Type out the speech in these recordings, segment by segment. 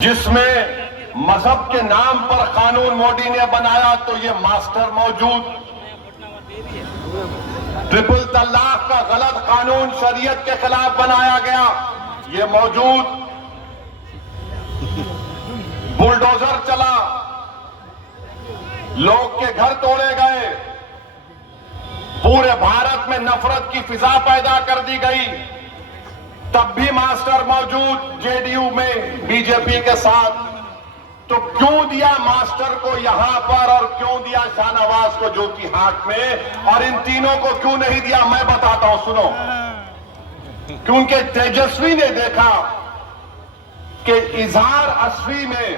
जिसमें मजहब के नाम पर कानून मोदी ने बनाया तो ये मास्टर मौजूद, ट्रिपल तलाक का गलत कानून शरीयत के खिलाफ बनाया गया ये मौजूद, बुलडोजर चला, लोग के घर तोड़े गए, पूरे भारत में नफरत की फिजा पैदा कर दी गई, तब भी मास्टर मौजूद जेडीयू में बीजेपी के साथ। तो क्यों दिया मास्टर को यहां पर और क्यों दिया शाहनवाज को ज्योति हाट में, और इन तीनों को क्यों नहीं दिया मैं बताता हूं, सुनो। क्योंकि तेजस्वी ने देखा कि इजहार असफी में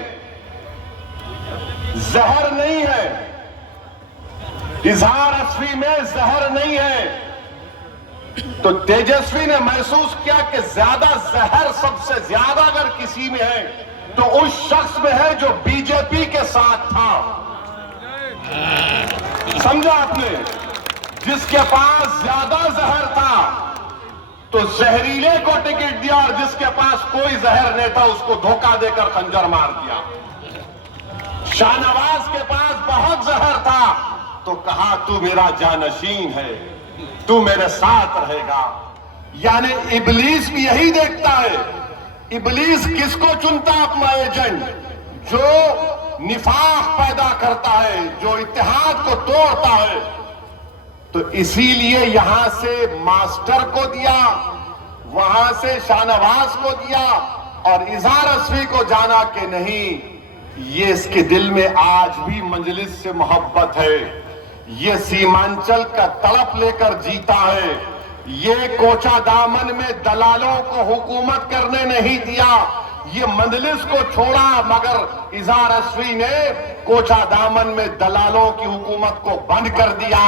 जहर नहीं है, इजहार असफी में जहर नहीं है, तो तेजस्वी ने महसूस किया कि ज्यादा जहर सबसे ज्यादा अगर किसी में है तो उस शख्स में है जो बीजेपी के साथ था। समझा आपने? जिसके पास ज्यादा जहर था तो जहरीले को टिकट दिया, और जिसके पास कोई जहर नहीं था उसको धोखा देकर खंजर मार दिया। शाहनवाज के पास बहुत जहर था तो कहा तू मेरा जानशीन है, तू मेरे साथ रहेगा। यानी इब्लीस भी यही देखता है। इब्लीस किसको चुनता है अपना एजेंट? जो निफाक पैदा करता है, जो इत्तेहाद को तोड़ता है। तो इसीलिए यहां से मास्टर को दिया, वहां से शाहनवाज को दिया, और इजहार असफी को जाना कि नहीं, ये इसके दिल में आज भी मजलिस से मोहब्बत है, ये सीमांचल का तड़प लेकर जीता है, ये कोचा दामन में दलालों को हुकूमत करने नहीं दिया, ये मजलिस को छोड़ा, मगर इजहार असफी ने कोचा दामन में दलालों की हुकूमत को बंद कर दिया,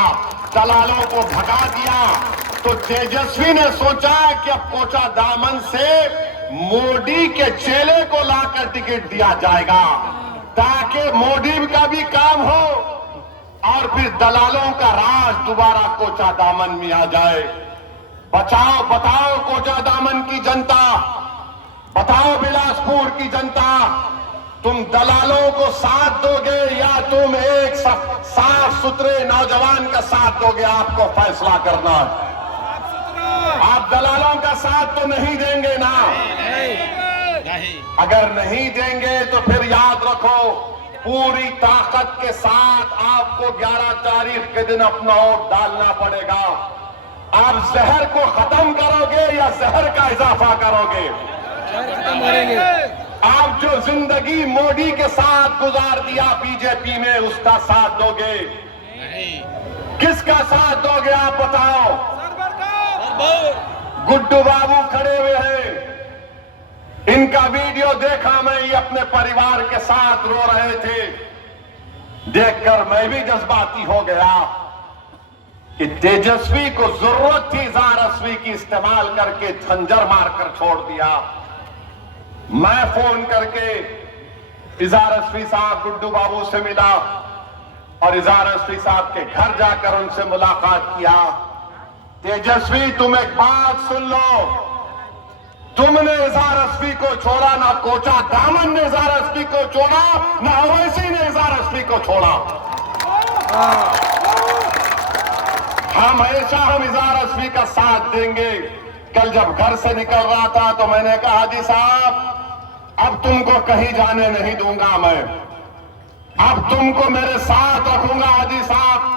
दलालों को भगा दिया। तो तेजस्वी ने सोचा कि अब कोचा दामन से मोदी के चेले को लाकर टिकट दिया जाएगा ताकि मोदी का भी काम हो और फिर दलालों का राज दोबारा कोचा दामन में आ जाए। बचाओ बताओ कोचा दामन की जनता, बताओ बिलासपुर की जनता, तुम दलालों को साथ दोगे या तुम एक साफ सुथरे नौजवान का साथ दोगे? आपको फैसला करना है। आप दलालों का साथ तो नहीं देंगे ना? अगर नहीं देंगे तो फिर याद रखो पूरी ताकत के साथ आपको 11 तारीख के दिन अपना वोट डालना पड़ेगा। आप जहर को खत्म करोगे या जहर का इजाफा करोगे? खत्म करेंगे। आप जो जिंदगी मोदी के साथ गुजार दिया बीजेपी में, उसका साथ दोगे? किसका साथ दोगे आप बताओ? गुड्डू बाबू खड़े हुए हैं, इनका वीडियो देखा मैं, ये अपने परिवार के साथ रो रहे थे। देखकर मैं भी जज्बाती हो गया कि तेजस्वी को जरूरत थी इजहार असफी की इस्तेमाल करके खंजर मारकर छोड़ दिया। मैं फोन करके इजहार असफी साहब गुड्डू बाबू से मिला और इजहार असफी साहब के घर जाकर उनसे मुलाकात किया। तेजस्वी तुम एक बात सुन लो, तुमने इजहार असफी को छोड़ा, ना कोचा दामन ने इजहार असफी को छोड़ा, ना ओवैसी ने इजहार असफी को छोड़ा। हमेशा हम इजहार असफी का साथ देंगे। कल जब घर से निकल रहा था तो मैंने कहा हाजी साहब अब तुमको कहीं जाने नहीं दूंगा मैं, अब तुमको मेरे साथ रखूंगा हाजी साहब,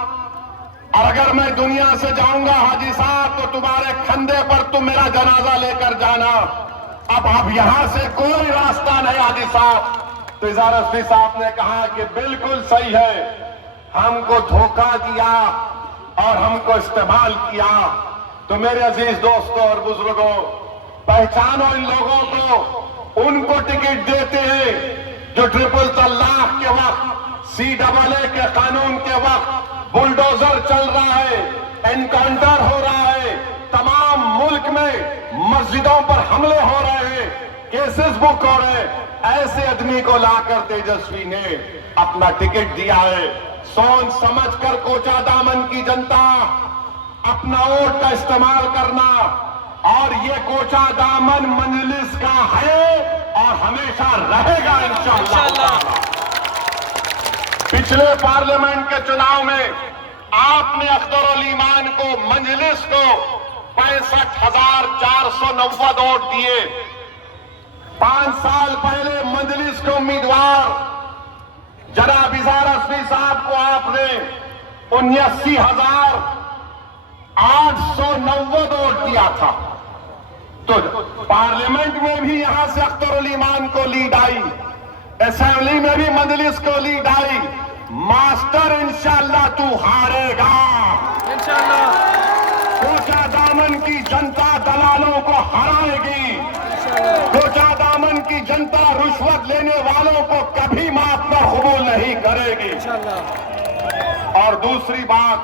और अगर मैं दुनिया से जाऊंगा हाजी साहब तो तुम्हारे कंधे पर तुम मेरा जनाजा लेकर जाना। अब यहां से कोई रास्ता नहीं हाजी साहब। तो इजहार असफी साहब ने कहा कि बिल्कुल सही है, हमको धोखा दिया और हमको इस्तेमाल किया। तो मेरे अजीज दोस्तों और बुजुर्गों, पहचानो इन लोगों को, उनको टिकट देते हैं जो ट्रिपल तलाक के वक्त, CAA के कानून के वक्त बुलडोजर चल रहा है, एनकाउंटर हो रहा है, तमाम मुल्क में मस्जिदों पर हमले हो रहे हैं, केसेस बुक हो रहे हैं। ऐसे आदमी को लाकर तेजस्वी ने अपना टिकट दिया है। सोच समझकर कोचा दामन की जनता अपना वोट का इस्तेमाल करना और ये कोचा दामन मजलिस का है और हमेशा रहेगा इंशाअल्लाह। पिछले पार्लियामेंट के चुनाव में आपने अख्तर उल ईमान को, मजलिस को 65,490 वोट दिए। 5 साल पहले मजलिस के उम्मीदवार जनाब इज़हार रज़वी साहब को आपने 79,890 वोट दिया था। तो पार्लियामेंट में भी यहां से अख्तर उल ईमान को लीड आई, असेंबली में भी मजलिस को लीड आई। मास्टर इंशाअल्लाह तू हारेगा इंशाअल्लाह। कोचा दामन की जनता दलालों को हराएगी। कोचा दामन की जनता रुश्वत लेने वालों को कभी माफ पर कबूल नहीं करेगी। और दूसरी बात,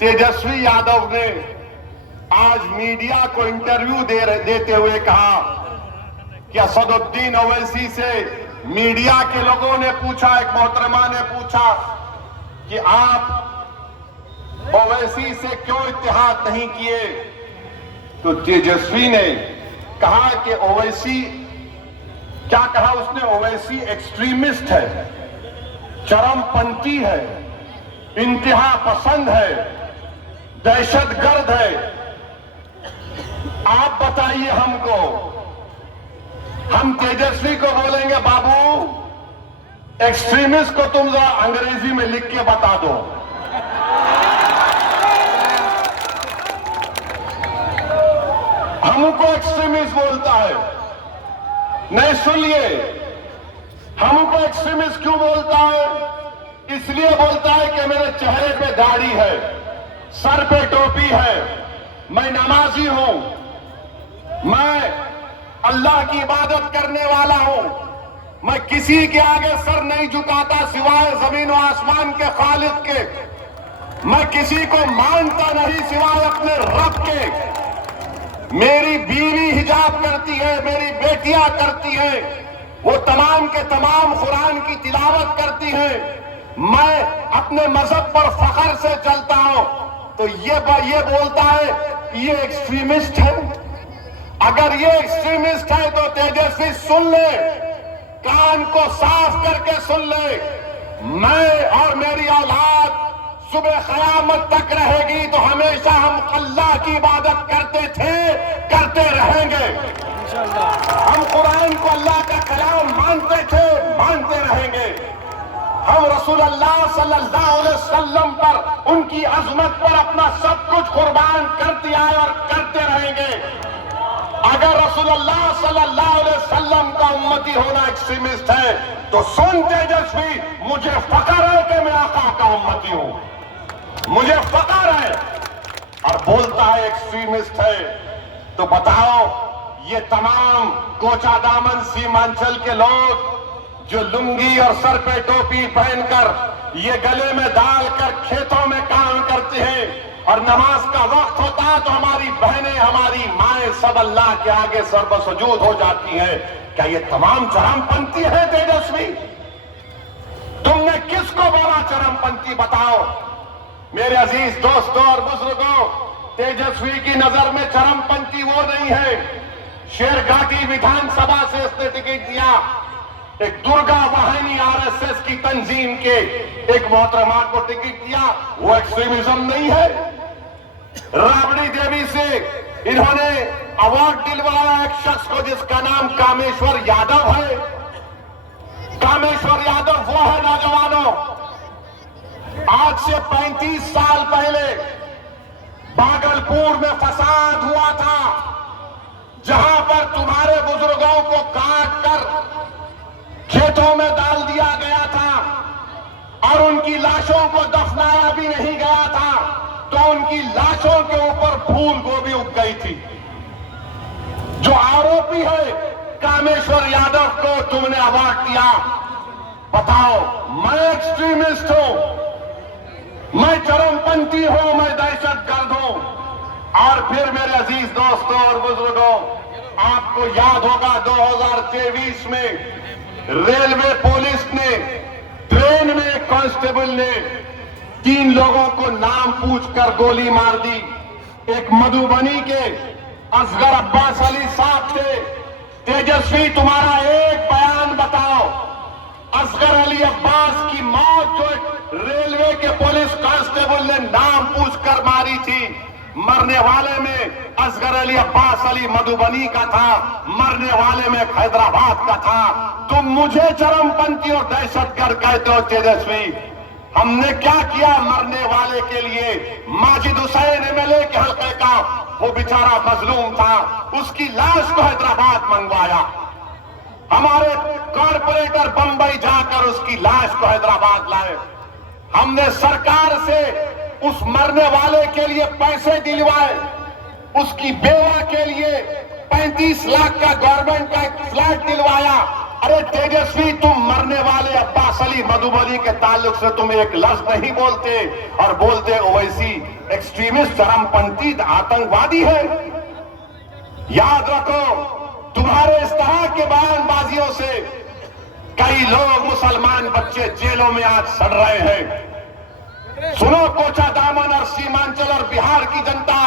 तेजस्वी यादव ने आज मीडिया को इंटरव्यू देते हुए कहा कि असदुद्दीन ओवैसी से मीडिया के लोगों ने पूछा, एक मोहतरमा ने पूछा कि आप ओवैसी से क्यों इत्तेहाद नहीं किए, तो तेजस्वी ने कहा कि ओवैसी, क्या कहा उसने, ओवैसी एक्सट्रीमिस्ट है, चरमपंथी है, इंतहा पसंद है, दहशतगर्द है। आप बताइए हमको, हम तेजस्वी को बोलेंगे बाबू एक्सट्रीमिस्ट को तुम जरा अंग्रेजी में लिख के बता दो। हमको एक्सट्रीमिस्ट बोलता है, नहीं सुनिए, हमको एक्सट्रीमिस्ट क्यों बोलता है? इसलिए बोलता है कि मेरे चेहरे पे दाढ़ी है, सर पे टोपी है, मैं नमाजी हूं, मैं अल्लाह की इबादत करने वाला हूं, मैं किसी के आगे सर नहीं झुकाता सिवाय जमीन और आसमान के खालिक के, मैं किसी को मानता नहीं सिवाय अपने रब के, मेरी बीवी हिजाब करती है, मेरी बेटियां करती हैं, वो तमाम के तमाम कुरान की तिलावत करती हैं, मैं अपने मजहब पर फख्र से चलता हूं। तो ये बोलता है ये एक्सट्रीमिस्ट है। अगर ये एक्सट्रीमिस्ट है तो तेजस्वी सुन ले, कान को साफ करके सुन ले, मैं और मेरी औलाद सुबह क़यामत तक रहेगी तो हमेशा हम अल्लाह की इबादत करते थे, करते रहेंगे। हम कुरान को अल्लाह का कलाम मानते थे, मानते रहेंगे। हम रसूल अल्लाह सल्लल्लाहु अलैहि वसल्लम पर, उनकी अजमत पर अपना सब कुछ कुर्बान करते आए और करते रहेंगे। अगर रसूल अल्लाह सल्लल्लाहु अलैहि वसल्लम का उम्मती होना एक्सट्रीमिस्ट है तो सुन तेजस्वी, मुझे फख्र है कि मैं आका का उम्मती हूं, मुझे फख्र है। और बोलता है एक्सट्रीमिस्ट है, तो बताओ ये तमाम कोचा दामन सीमांचल के लोग जो लुंगी और सर पे टोपी पहनकर, ये गले में डालकर खेतों में काम करते हैं और नमाज का वक्त होता है तो हमारी बहनें, हमारी माएं सब अल्लाह के आगे सर्वसुजूद हो जाती हैं, क्या ये तमाम चरमपंथी है तेजस्वी? तुमने किसको बोला चरमपंथी? बताओ मेरे अजीज दोस्तों और बुजुर्गों, तेजस्वी की नजर में चरमपंथी वो नहीं है। शेरघाटी विधानसभा से इसने टिकट दिया, एक दुर्गा वाहिनी आरएसएस की तंजीम के एक मोहतरमा को टिकट दिया, वो एक्सट्रीमिज्म नहीं है। राबड़ी देवी से इन्होंने अवार्ड दिलवाया एक शख्स को जिसका नाम कामेश्वर यादव है। कामेश्वर यादव वो है नौजवानों, आज से 35 साल पहले भागलपुर में फसाद हुआ था, जहां पर तुम्हारे बुजुर्गों को काट कर खेतों में डाल दिया गया था और उनकी लाशों को दफनाया भी नहीं गया था, तो उनकी लाशों के ऊपर फूल गोभी उग गई थी। जो आरोपी है कामेश्वर यादव को तुमने अवार्ड दिया। बताओ, मैं एक्सट्रीमिस्ट हूं, मैं चरमपंथी हूं, मैं दहशतगर्द हूं। और फिर मेरे अजीज दोस्तों और बुजुर्गों, आपको याद होगा 2023 में रेलवे पुलिस ने ट्रेन में एक कांस्टेबल ने 3 लोगों को नाम पूछकर गोली मार दी। एक मधुबनी के असगर अब्बास अली साहब थे। तेजस्वी, तुम्हारा एक बयान बताओ। असगर अली अब्बास की मौत जो एक रेलवे के पुलिस कांस्टेबल ने नाम पूछकर मारी थी, मरने वाले में असगर अली अब्बास अली मधुबनी का था, मरने वाले में हैदराबाद का था। तुम मुझे चरमपंथी और दहशतगर्द कहते हो। तेजस्वी, हमने क्या किया मरने वाले के लिए? माजिद हुसैन एमएलए के हल्के का वो बेचारा मजलूम था, उसकी लाश को हैदराबाद मंगवाया। हमारे कॉर्पोरेटर बंबई जाकर उसकी लाश को हैदराबाद लाए। हमने सरकार से उस मरने वाले के लिए पैसे दिलवाए। उसकी बेवा के लिए 35 लाख का गवर्नमेंट का एक फ्लैट दिलवाया। अरे तेजस्वी, तुम मरने वाले अब्बास अली मधुबनी के ताल्लुक से तुम एक लफ्ज नहीं बोलते और बोलते ओवैसी एक्सट्रीमिस्ट, चरमपंथी, आतंकवादी है। याद रखो, तुम्हारे इस तरह के बयानबाजियों से कई लोग, मुसलमान बच्चे जेलों में आज सड़ रहे हैं। सुनो, कोचा दामन और सीमांचल और बिहार की जनता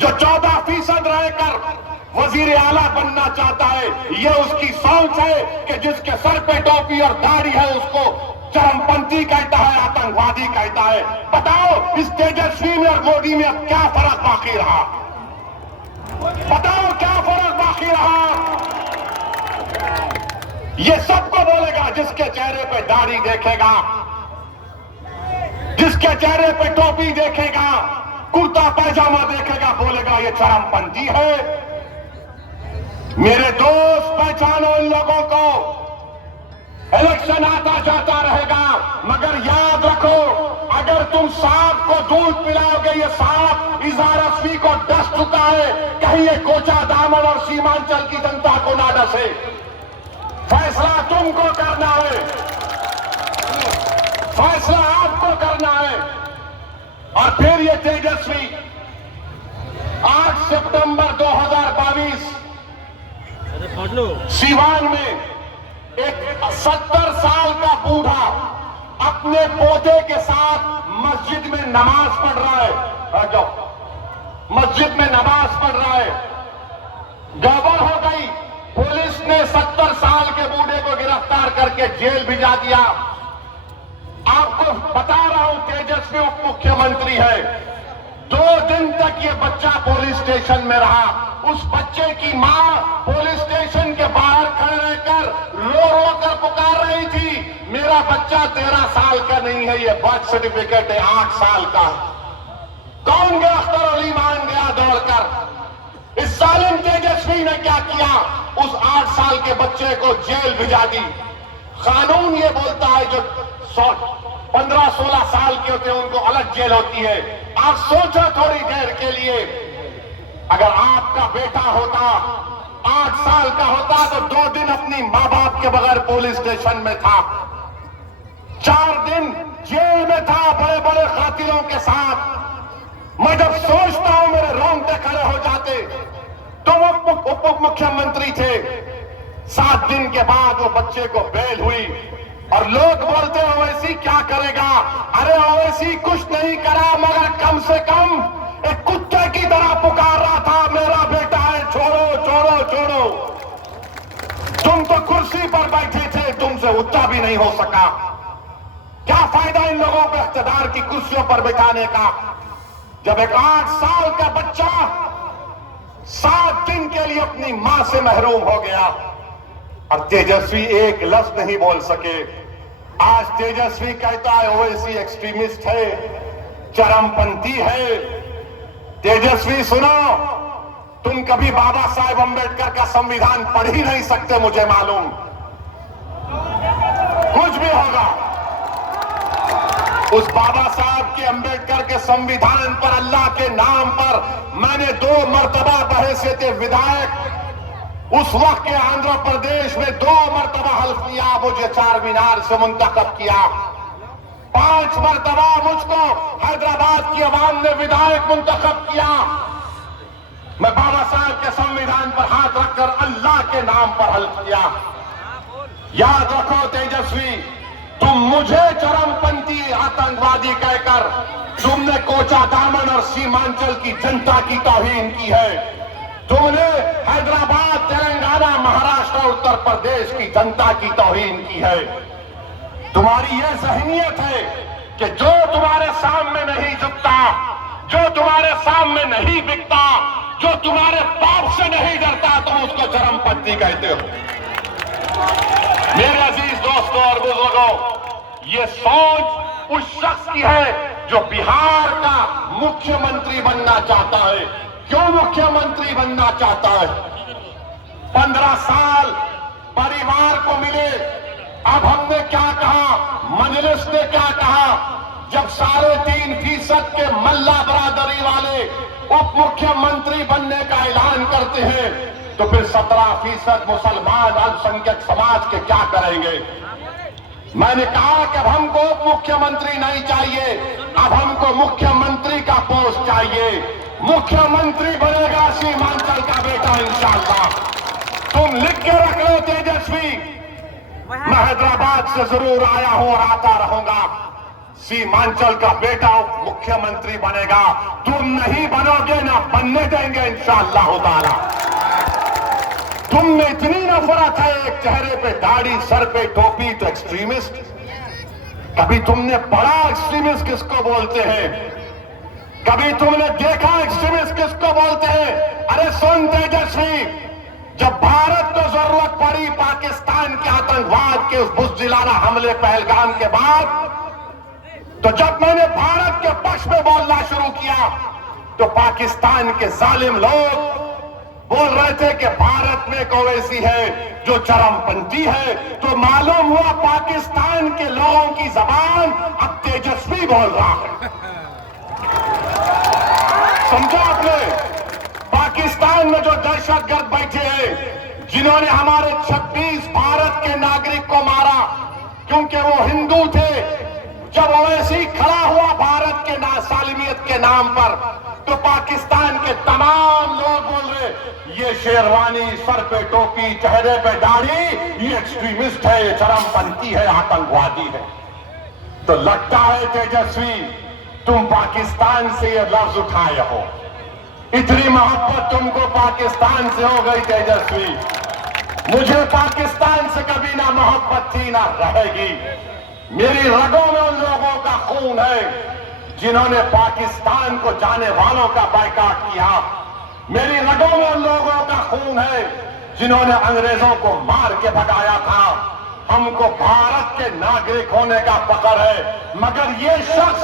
जो 14% रहकर वजीर आला बनना चाहता है, ये उसकी सोच है कि जिसके सर पे टोपी और दाढ़ी है उसको चरमपंथी कहता है, आतंकवादी कहता है। बताओ, इस तेजस्वी में और मोदी में अब क्या फर्क बाकी रहा? बताओ, क्या फर्क बाकी रहा? ये सबको बोलेगा जिसके चेहरे पे दाढ़ी देखेगा, जिसके चेहरे पे टोपी देखेगा, कुर्ता पैजामा देखेगा, बोलेगा ये चरमपंथी है। मेरे दोस्त, पहचानो इन लोगों को। इलेक्शन आता जाता रहेगा, मगर याद रखो, अगर तुम सांप को दूध पिलाओगे, ये सांप इज़हार असफी को डस चुका है, कहीं ये कोचा दामन और सीमांचल की जनता को ना डसे। फैसला तुमको करना है, फैसला आपको करना है। और फिर ये तेजस्वी 8 सितंबर 2022 सीवान में एक 70 साल का बूढ़ा अपने पोते के साथ मस्जिद में नमाज पढ़ रहा है। जो मस्जिद में नमाज पढ़ रहा है, गड़बड़ हो गई। पुलिस ने 70 साल के बूढ़े को गिरफ्तार करके जेल भिजा दिया। आपको बता रहा हूं, तेजस्वी उप मुख्यमंत्री है। 2 दिन तक ये बच्चा पुलिस स्टेशन में रहा। उस बच्चे की मां पुलिस स्टेशन के बाहर खड़े रहकर रो रो कर पुकार रही थी, मेरा बच्चा 13 साल का नहीं है, ये बर्थ सर्टिफिकेट है 8 साल का। कौन गया? अख्तर अली मान गया दौड़कर। इस जालिम तेजस्वी ने क्या किया? उस 8 साल के बच्चे को जेल भिजा दी। कानून ये बोलता है जो 15-16 साल के होते हैं उनको अलग जेल होती है। आप सोचो थोड़ी देर के लिए, अगर आपका बेटा होता 8 साल का होता तो 2 दिन अपनी मां बाप के बगैर पुलिस स्टेशन में था, 4 दिन जेल में था बड़े बड़े कातिलों के साथ। मैं जब सोचता हूं मेरे रोंगटे खड़े हो जाते। तुम उप मुख्यमंत्री थे, 7 दिन के बाद वो बच्चे को बेल हुई और लोग बोलते ओवैसी क्या करेगा? अरे ओवैसी कुछ नहीं करा, मगर कम से कम एक कुत्ते की तरह पुकार रहा था, मेरा बेटा है, छोड़ो छोड़ो छोड़ो। तुम तो कुर्सी पर बैठे थे, तुमसे उच्चा भी नहीं हो सका। क्या फायदा इन लोगों को इख्तियार की कुर्सियों पर बैठाने का, जब एक 8 साल का बच्चा 7 दिन के लिए अपनी मां से महरूम हो गया। और तेजस्वी एक लफ्ज नहीं बोल सके। आज तेजस्वी कहता है ओवैसी एक्सट्रीमिस्ट है, चरमपंथी है। तेजस्वी सुनो, तुम कभी बाबा साहेब अंबेडकर का संविधान पढ़ ही नहीं सकते, मुझे मालूम। कुछ भी होगा, उस बाबा साहब के अंबेडकर के संविधान पर, अल्लाह के नाम पर मैंने 2 मर्तबा बहैसियत विधायक उस वक्त के आंध्र प्रदेश में 2 मर्तबा हल्फ लिया, मुझे 4 मीनार से मुंतखब किया। 5 मर्तबा मुझको हैदराबाद की आवाम ने विधायक मुंतखब किया। मैं बाबा साहब के संविधान पर हाथ रखकर अल्लाह के नाम पर हल्फ किया। याद रखो तेजस्वी, तू तुम मुझे चरमपंथी आतंकवादी कहकर तुमने कोचा दामन और सीमांचल की जनता की तौहीन की है। तुमने हैदराबाद, तेलंगाना, महाराष्ट्र और उत्तर प्रदेश की जनता की तौहीन की है। तुम्हारी यह ज़हनियत है कि जो तुम्हारे सामने नहीं झुकता, जो तुम्हारे सामने नहीं बिकता, जो तुम्हारे बाप से नहीं डरता, तुम उसको चरमपंथी कहते हो। मेरे अजीज दोस्तों और बुजुर्गों, ये सोच उस शख्स की है जो बिहार का मुख्यमंत्री बनना चाहता है। क्यों मुख्यमंत्री बनना चाहता है? 15 साल परिवार को मिले। अब हमने क्या कहा, मजलिस ने क्या कहा, जब 3.5% के मल्ला बरादरी वाले उप मुख्यमंत्री बनने का ऐलान करते हैं, तो फिर 17% मुसलमान अल्पसंख्यक समाज के क्या करेंगे? मैंने कहा कि अब हमको उप मुख्यमंत्री नहीं चाहिए, अब हमको मुख्यमंत्री का पोस्ट चाहिए। मुख्यमंत्री बनेगा सीमांचल का बेटा इंशाअल्लाह। तुम लिख के रख लो तेजस्वी, मैं हैदराबाद से जरूर आया हूं और आता रहूंगा। सीमांचल का बेटा उप मुख्यमंत्री बनेगा। तुम नहीं बनोगे, ना बनने देंगे इंशाअल्लाह ताला। तुम में इतनी नफरत है, एक चेहरे पे दाढ़ी, सर पे टोपी तो एक्सट्रीमिस्ट। कभी तुमने पढ़ा एक्सट्रीमिस्ट किसको बोलते हैं? कभी तुमने देखा एक्सट्रीमिस्ट किसको बोलते हैं? अरे सुन तेजस्वी, जब भारत को जरूरत पड़ी पाकिस्तान के आतंकवाद के उस बुज़दिलाना हमले पहलगाम के बाद, तो जब मैंने भारत के पक्ष में बोलना शुरू किया, तो पाकिस्तान के जालिम लोग बोल रहे थे कि भारत में एक ओवैसी है जो चरमपंथी है। तो मालूम हुआ पाकिस्तान के लोगों की जबान अब तेजस्वी बोल रहा है। समझा आपने? पाकिस्तान में जो दहशतगर्द बैठे हैं, जिन्होंने हमारे 26 भारत के नागरिक को मारा क्योंकि वो हिंदू थे, जब ओवैसी खड़ा हुआ भारत के सालिमियत के नाम पर, तो पाकिस्तान के तमाम लोग बोल रहे ये शेरवानी, सर पे टोपी, चेहरे पे दाढ़ी, ये एक्सट्रीमिस्ट है, ये चरमपंथी है, आतंकवादी है। तो लगता है तेजस्वी तुम पाकिस्तान से ये लफ्ज उठाए हो। इतनी मोहब्बत तुमको पाकिस्तान से हो गई तेजस्वी। मुझे पाकिस्तान से कभी ना मोहब्बत थी ना रहेगी। मेरी रगों में उन लोगों का खून है जिन्होंने पाकिस्तान को जाने वालों का बायकॉट किया। मेरी रगों में उन लोगों का खून है जिन्होंने अंग्रेजों को मार के भगाया था। हमको भारत के नागरिक होने का फख्र है, मगर ये शख्स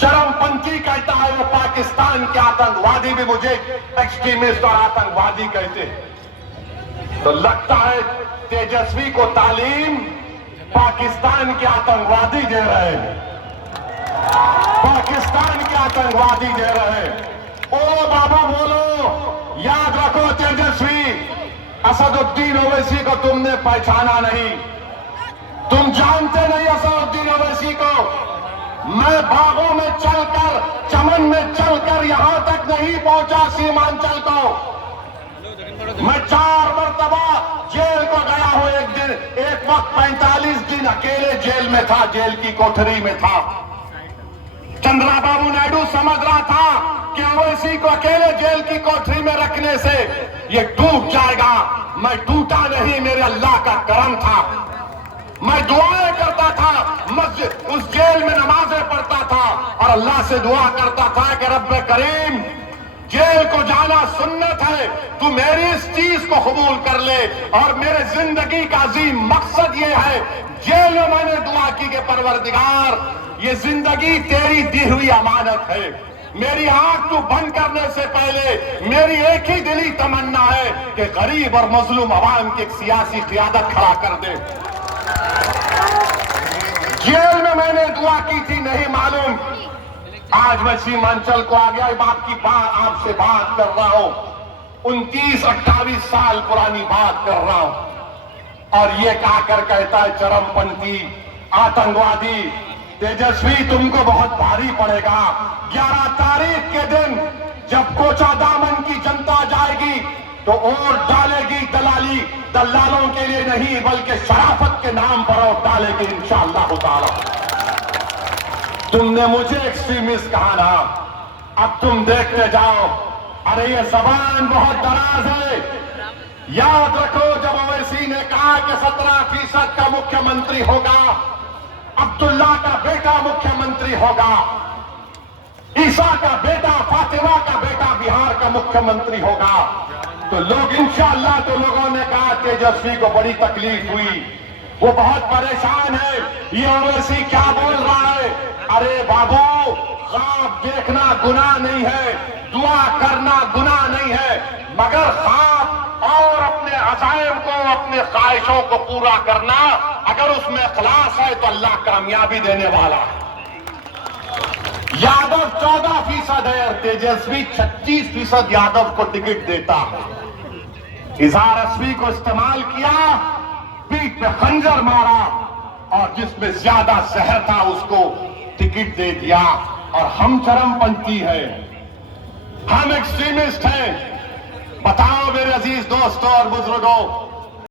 चरमपंथी कहता है, वो पाकिस्तान के आतंकवादी भी मुझे एक्सट्रीमिस्ट और आतंकवादी कहते हैं। तो लगता है तेजस्वी को तालीम पाकिस्तान के आतंकवादी दे रहे हैं, पाकिस्तान के आतंकवादी दे रहे हैं। ओ बाबा बोलो, याद रखो तेजस्वी, असदुद्दीन ओवैसी को तुमने पहचाना नहीं, तुम जानते नहीं असदुद्दीन ओवैसी को। मैं बागों में चलकर, चमन में चलकर यहां तक नहीं पहुंचा सीमांचल को। मैं 4 मरतबा जेल को गया हूं। एक वक्त 45 दिन अकेले जेल में था, जेल की कोठरी में था। चंद्रबाबू नायडू समझ रहा था कि ओवैसी को अकेले जेल की कोठरी में रखने से ये डूब जाएगा। मैं टूटा नहीं, मेरे अल्लाह का करम था। मैं दुआएं करता था, मस्जिद उस जेल में नमाजें पढ़ता था और अल्लाह से दुआ करता था कि रब्बे करीम, जेल को जाना सुन्नत है, तू मेरी इस चीज को कबूल कर ले। और मेरे जिंदगी का अजीम मकसद ये है, जेल में मैंने दुआ की कि परवरदिगार, ये जिंदगी तेरी दी हुई अमानत है। मेरी आंख तू बंद करने से पहले मेरी एक ही दिली तमन्ना है कि गरीब और मजलूम अवाम की एक सियासी क़ियादत खड़ा कर दे। जेल में मैंने दुआ की थी, नहीं मालूम। आज मैं सीमांचल को आ गया, आपसे बात कर रहा हूं, 29-28 साल पुरानी बात कर रहा हूं। और ये कहकर कहता है चरमपंथी, आतंकवादी। तेजस्वी तुमको बहुत भारी पड़ेगा। 11 तारीख के दिन जब कोचा दामन की जनता जाएगी, तो वोट डालेगी दलाली दलालों के लिए नहीं बल्कि शराफत के नाम पर वोट डालेगी इंशाअल्लाह ताला। तुमने मुझे एक्सट्रीमिस्ट कहा ना, अब तुम देखते जाओ। अरे ये जबान बहुत दराज है। याद रखो जब ओवैसी ने कहा कि 17% का मुख्यमंत्री होगा, अब्दुल्ला का बेटा मुख्यमंत्री होगा, ईसा का बेटा, फातिमा का बेटा बिहार का मुख्यमंत्री होगा, तो लोग इंशाअल्लाह, तो लोगों ने कहा तेजस्वी को बड़ी तकलीफ हुई, वो बहुत परेशान है, ये ओवैसी क्या बोल रहा है। अरे बाबू, ख्वाब देखना गुनाह नहीं है, दुआ करना गुनाह नहीं है, मगर ख्वाब और अपने अज़ाइम को, अपने ख्वाहिशों को पूरा करना, अगर उसमें इखलास है तो अल्लाह कामयाबी देने वाला है। यादव 14% है और तेजस्वी 36% यादव को टिकट देता है। इजहार अस्वी को इस्तेमाल किया, पीठ पे खंजर मारा और जिसमें ज्यादा जहर था उसको टिकट दे दिया। और हम चरमपंथी हैं, हम एक्सट्रीमिस्ट हैं। बताओ मेरे अजीज दोस्तों और बुजुर्गों,